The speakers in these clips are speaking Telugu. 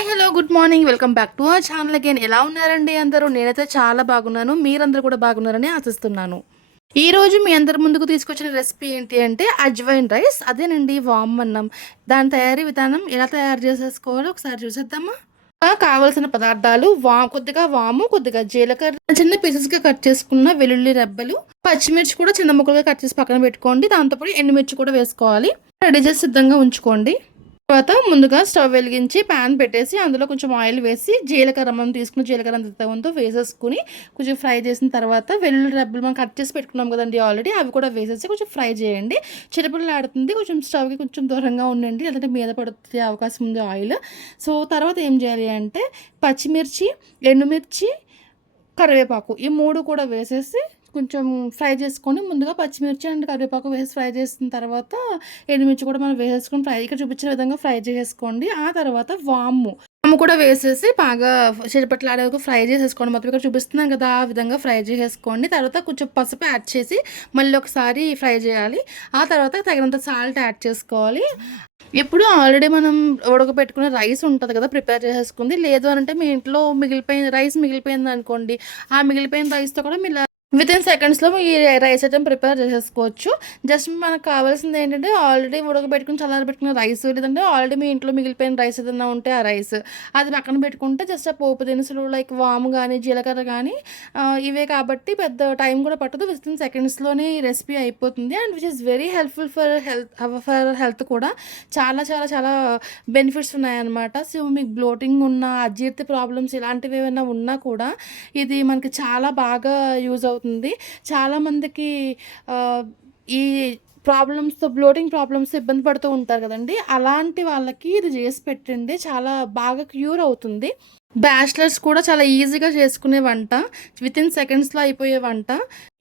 Hi hello good morning welcome back to our channel again. ఎలా ఉన్నారండి అందరూ? నేనైతే చాలా బాగున్నాను. మీరందరూ కూడా బాగున్నారని ఆశిస్తున్నాను. ఈ రోజు మీ అందరి ముందుకు తీసుకొచ్చిన రెసిపీ ఏంటి అంటే అజ్వైన్ రైస్. అదేనండి వామ్ అన్నం. దాని తయారీ విధానం ఎలా తయారు చేసేసుకోవాలో ఒకసారి చూసేద్దామా. కావలసిన పదార్థాలు కొద్దిగా వాము, కొద్దిగా జీలకర్ర, చిన్న పీసెస్గా కట్ చేసుకున్న వెల్లుల్లి రెబ్బలు, పచ్చిమిర్చి కూడా చిన్న ముక్కలుగా కట్ చేసి పక్కన పెట్టుకోండి. దాంతోపాటు ఎండుమిర్చి కూడా వేసుకోవాలి. రెడీ చేసి సిద్ధంగా ఉంచుకోండి. తర్వాత ముందుగా స్టవ్ వెలిగించి ప్యాన్ పెట్టేసి అందులో కొంచెం ఆయిల్ వేసి జీలకర్ర మనం తీసుకున్న జీలకర్ర అంత వేసేసుకుని కొంచెం ఫ్రై చేసిన తర్వాత వెల్లుల్లి రెబ్బలు మనం కట్ చేసి పెట్టుకున్నాం కదండి ఆల్రెడీ, అవి కూడా వేసేసి కొంచెం ఫ్రై చేయండి. చిరుపులు ఆడుతుంది, కొంచెం స్టవ్కి కొంచెం దూరంగా ఉండండి, లేదంటే మీద పడుతుంది అవకాశం ఉంది ఆయిల్. సో తర్వాత ఏం చేయాలి అంటే పచ్చిమిర్చి, ఎండుమిర్చి, కరివేపాకు ఈ మూడు కూడా వేసేసి కొంచెం ఫ్రై చేసుకొని ముందుగా పచ్చిమిర్చి అండ్ కరివేపాకు వేసి ఫ్రై చేసిన తర్వాత ఎండుమిర్చి కూడా మనం వేసేసుకొని ఇక్కడ చూపించిన విధంగా ఫ్రై చేసుకోండి. ఆ తర్వాత వాము కూడా వేసేసి బాగా చిరపట్లాడే వరకు ఫ్రై చేసేసుకోండి. మొత్తం ఇక్కడ చూపిస్తున్నాం కదా ఆ విధంగా ఫ్రై చేసేసుకోండి. తర్వాత కొంచెం పసుపు యాడ్ చేసి మళ్ళీ ఒకసారి ఫ్రై చేయాలి. ఆ తర్వాత తగినంత సాల్ట్ యాడ్ చేసుకోవాలి. ఇప్పుడు ఆల్రెడీ మనం ఉడకబెట్టుకున్న రైస్ ఉంటుంది కదా ప్రిపేర్ చేసేసుకుంది. లేదు అంటే మీ ఇంట్లో రైస్ మిగిలిపోయింది అనుకోండి, ఆ మిగిలిపోయిన రైస్తో కూడా మీరు వితిన్ సెకండ్స్లో ఈ రైస్ ఐటమ్ ప్రిపేర్ చేసేసుకోవచ్చు. జస్ట్ మనకు కావాల్సింది ఏంటంటే ఆల్రెడీ ఉడకబెట్టుకుని చల్లారబెట్టుకున్న రైస్, లేదంటే ఆల్రెడీ మీ ఇంట్లో మిగిలిపోయిన రైస్ ఏదైనా ఉంటే ఆ రైస్ అది పక్కన పెట్టుకుంటే జస్ట్ ఆ పోపు దినుసులు లైక్ వాము కానీ జీలకర్ర కానీ ఇవే కాబట్టి పెద్ద టైం కూడా పట్టదు. వితిన్ సెకండ్స్లోనే రెసిపీ అయిపోతుంది. And which is very helpful for health కూడా చాలా చాలా చాలా బెనిఫిట్స్ ఉన్నాయన్నమాట. సో మీకు బ్లోటింగ్ ఉన్న అజీర్తి ప్రాబ్లమ్స్ ఇలాంటివి ఏమైనా ఉన్నా కూడా ఇది మనకి చాలా బాగా యూజ్ అవుతుంది. చాలామందికి ఈ బ్లోటింగ్ ప్రాబ్లమ్స్ ఇబ్బంది పడుతూ ఉంటారు కదండి, అలాంటి వాళ్ళకి ఇది చేసి పెట్టండి, చాలా బాగా క్యూర్ అవుతుంది. బ్యాచిలర్స్ కూడా చాలా ఈజీగా చేసుకునే వంట, వితిన్ సెకండ్స్లో అయిపోయే వంట.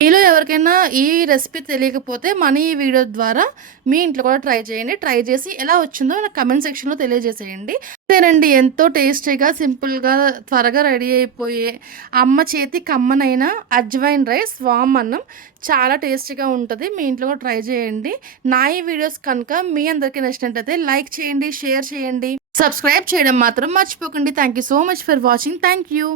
మీలో ఎవరికైనా ఈ రెసిపీ తెలియకపోతే మన ఈ వీడియో ద్వారా మీ ఇంట్లో కూడా ట్రై చేయండి. ట్రై చేసి ఎలా వచ్చిందో నాకు కమెంట్ సెక్షన్లో తెలియజేసేయండి. అంతేనండి, ఎంతో టేస్టీగా సింపుల్గా త్వరగా రెడీ అయిపోయే అమ్మ చేతి కమ్మనైన అజ్వైన్ రైస్ వామ్ అన్నం చాలా టేస్టీగా ఉంటుంది. మీ ఇంట్లో కూడా ట్రై చేయండి. నా ఈ వీడియోస్ కనుక మీ అందరికీ నచ్చినట్టయితే లైక్ చేయండి, షేర్ చేయండి, సబ్స్క్రైబ్ చేయడం మాత్రం మర్చిపోకండి. Thank you so much for watching. Thank you.